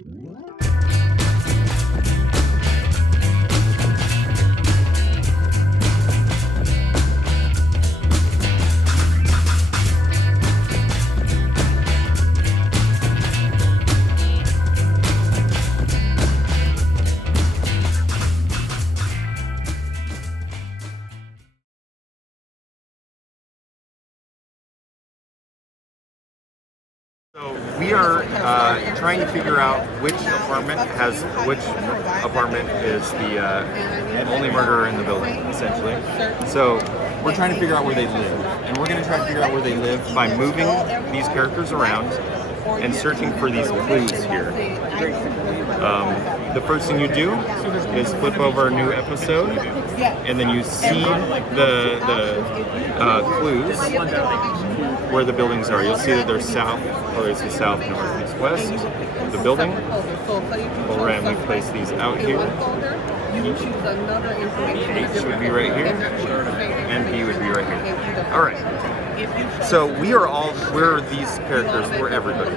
So we are trying to figure out which apartment is the only murderer in the building, essentially. So we're trying to figure out where they live, and we're going to try to figure out where they live by moving these characters around and searching for these clues here. The first thing you do is flip over a new episode, and then you see the clues where the buildings are. You'll see that they're south, obviously south, north, east, west of the building. We'll randomly place these out here. H would be right here, and P would be right here. All right. So we're these characters, we're everybody.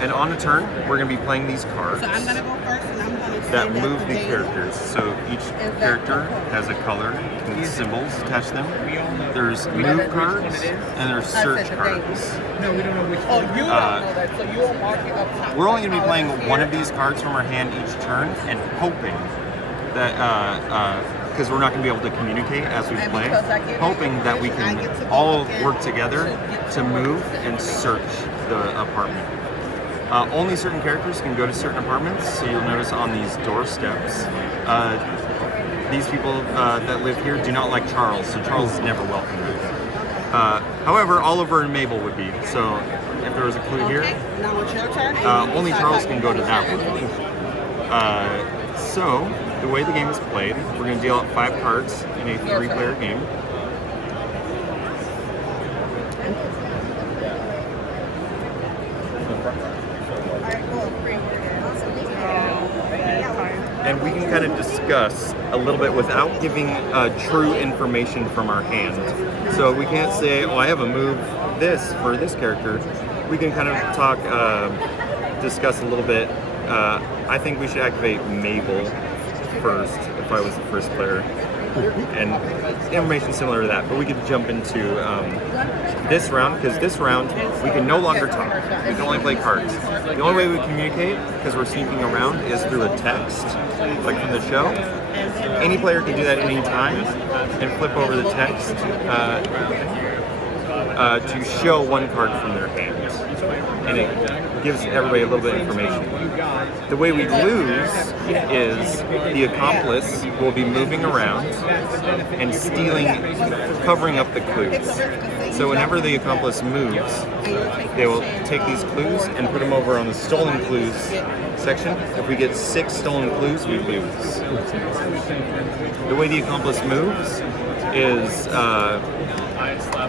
And on a turn, we're going to be playing these cards that move the characters. So each character has a color and symbols attached to them. There's move cards and there's search cards. We're only going to be playing one of these cards from our hand each turn and hoping that because we're not going to be able to communicate as we play, hoping that we can all work together to move and search the apartment. Only certain characters can go to certain apartments, so you'll notice on these doorsteps, these people that live here do not like Charles, so Charles is never welcome here. However, Oliver and Mabel would be, so if there was a clue here, only Charles can go to that one. So, the way the game is played, we're going to deal out 5 cards in a 3-player game. And we can kind of discuss a little bit without giving true information from our hand. So we can't say, oh, I have a move this for this character. We can kind of talk, discuss a little bit. I think we should activate Mabel first, if I was the first player, and information similar to that, but we could jump into this round, because this round we can no longer talk, we can only play cards. The only way we communicate, because we're sneaking around, is through a text, like from the show. Any player can do that any time and flip over the text to show one card from their hand, and it gives everybody a little bit of information. The way we lose is the accomplice will be moving around and stealing, covering up the clues. So whenever the accomplice moves, they will take these clues and put them over on the stolen clues section. If we get 6 stolen clues, we lose. The way the accomplice moves is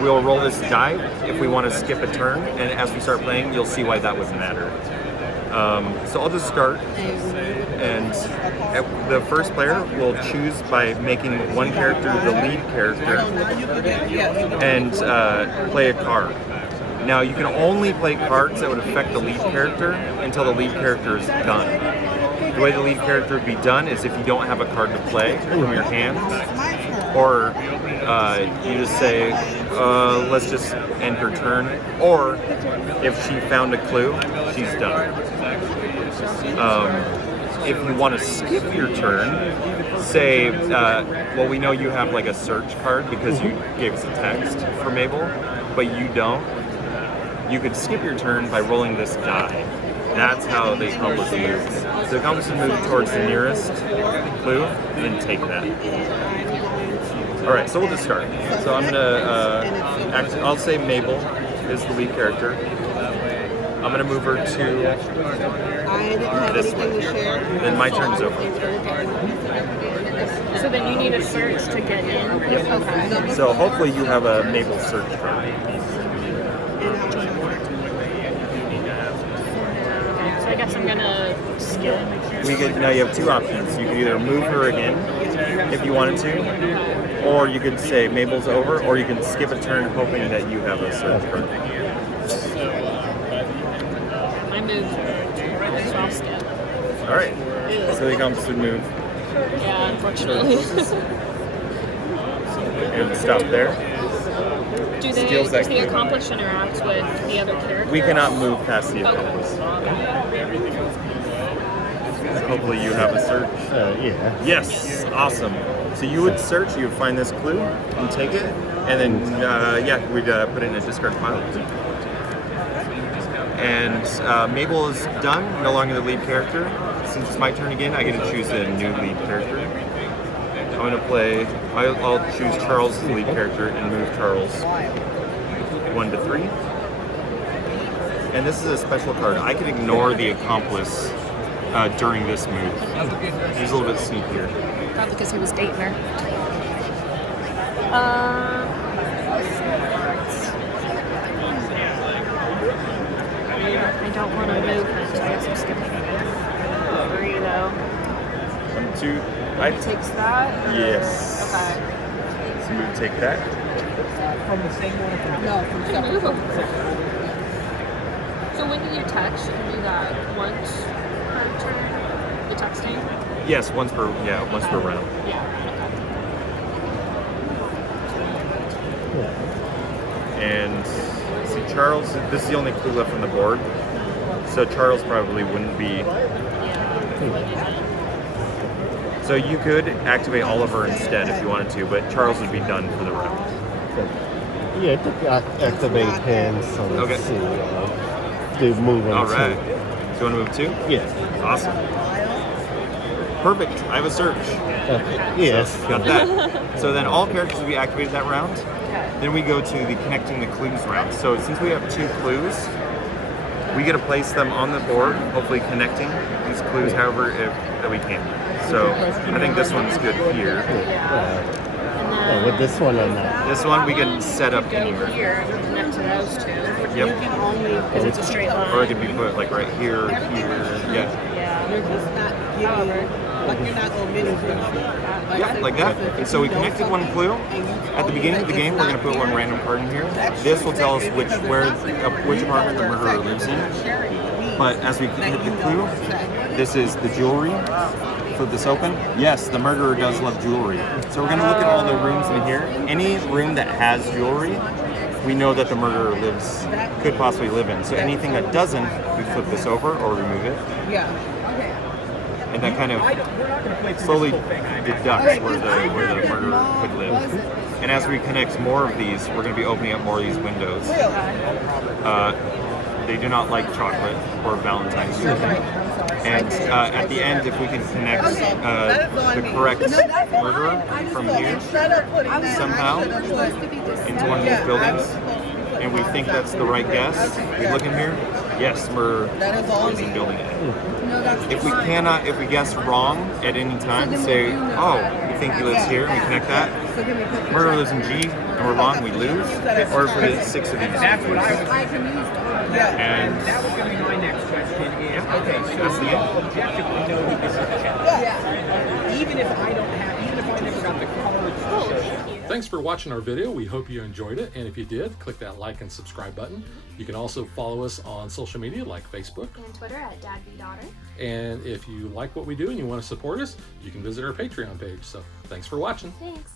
we'll roll this die if we want to skip a turn, and as we start playing, you'll see why that would matter. So I'll just start, and the first player will choose by making one character the lead character and play a card. Now you can only play cards that would affect the lead character until the lead character is done. The way the lead character would be done is if you don't have a card to play from your hand, or you just say, let's just end her turn, or if she found a clue, she's done. If you want to skip your turn, say, well, we know you have like a search card because you gave us a text for Mabel, but you don't. You could skip your turn by rolling this die. That's how the accomplice moves. So the accomplice will move towards the nearest clue and then take that. Alright, so we'll just start. So I'm gonna, I'll say Mabel is the lead character. I'm gonna move her to this one. Then my turn is over. So then you need a search to get in? Yep. Okay. So hopefully you have a Mabel search card. So I guess I'm gonna skip. Now you have 2 options. You can either move her again if you wanted to, or you could say Mabel's over, or you can skip a turn hoping that you have a search card. My move So I'll skip. All right. So the accomplice would move Yeah, unfortunately. and stop there. Steals that Does the cube. accomplice interact with the other characters? We cannot move past the accomplice. Hopefully you have a search. Yeah. Yes, awesome. So you would search, you would find this clue, you take it, and then we'd put it in a discard pile. And Mabel is done, no longer the lead character. Since it's my turn again, I get to choose a new lead character. I'm gonna play. I'll choose Charles as the lead character and move Charles 1 to 3. And this is a special card. I can ignore the accomplice during this move. He's a little bit sneakier. Probably because he was dating her. I don't want to move her, so I guess I'm skipping 3 though. 1, 2. Takes that? Yes. Okay. So we would take that. Move them. So when you text, you can do that once per turn? The texting? Yes, once per round. Yeah. And see, Charles, this is the only clue left on the board. So Charles probably wouldn't be. So you could activate Oliver instead if you wanted to, but Charles would be done for the round. Yeah, I think activate hands. So let's see. Do move on. All right. So you want to move 2? Yeah. Awesome. Perfect. I have a search. Yes. So, got that. So then all characters will be activated that round. Then we go to the connecting the clues round. So since we have 2 clues, we get to place them on the board, hopefully connecting these clues however that we can. So I think this one's good here. With this one or not? This one we can set up anywhere. Here and connect to those 2. Yep. Because it's a straight line. Or it could be put like right here, here, yeah. However. Yeah, like that. And so we connected 1 clue. At the beginning of the game, we're going to put 1 random card in here. This will tell us which apartment the murderer lives in. But as we hit the clue, this is the jewelry. Flip this open. Yes, the murderer does love jewelry. So we're going to look at all the rooms in here. Any room that has jewelry, we know that the murderer could possibly live in. So anything that doesn't, we flip this over or remove it. And that kind of slowly deducts where the murderer could live. And as we connect more of these, we're going to be opening up more of these windows. They do not like chocolate or Valentine's Day. And at the end, if we can connect the correct murderer from here somehow into one of these buildings, and we think that's the right guess, we look in here, yes, murderer lives in building A. If we guess wrong at any time, say, oh, we think he lives here, and we connect that, murderer lives in G, and we're wrong, we lose, or if we get 6 of these. And that was going to be my next question. Okay, so that's the end. objectively know who this is. Even if I never got the color. Thanks for watching our video. We hope you enjoyed it. And if you did, click that like and subscribe button. You can also follow us on social media like Facebook and Twitter at DadBeDaughter. And if you like what we do and you want to support us, you can visit our Patreon page. So thanks for watching. Thanks.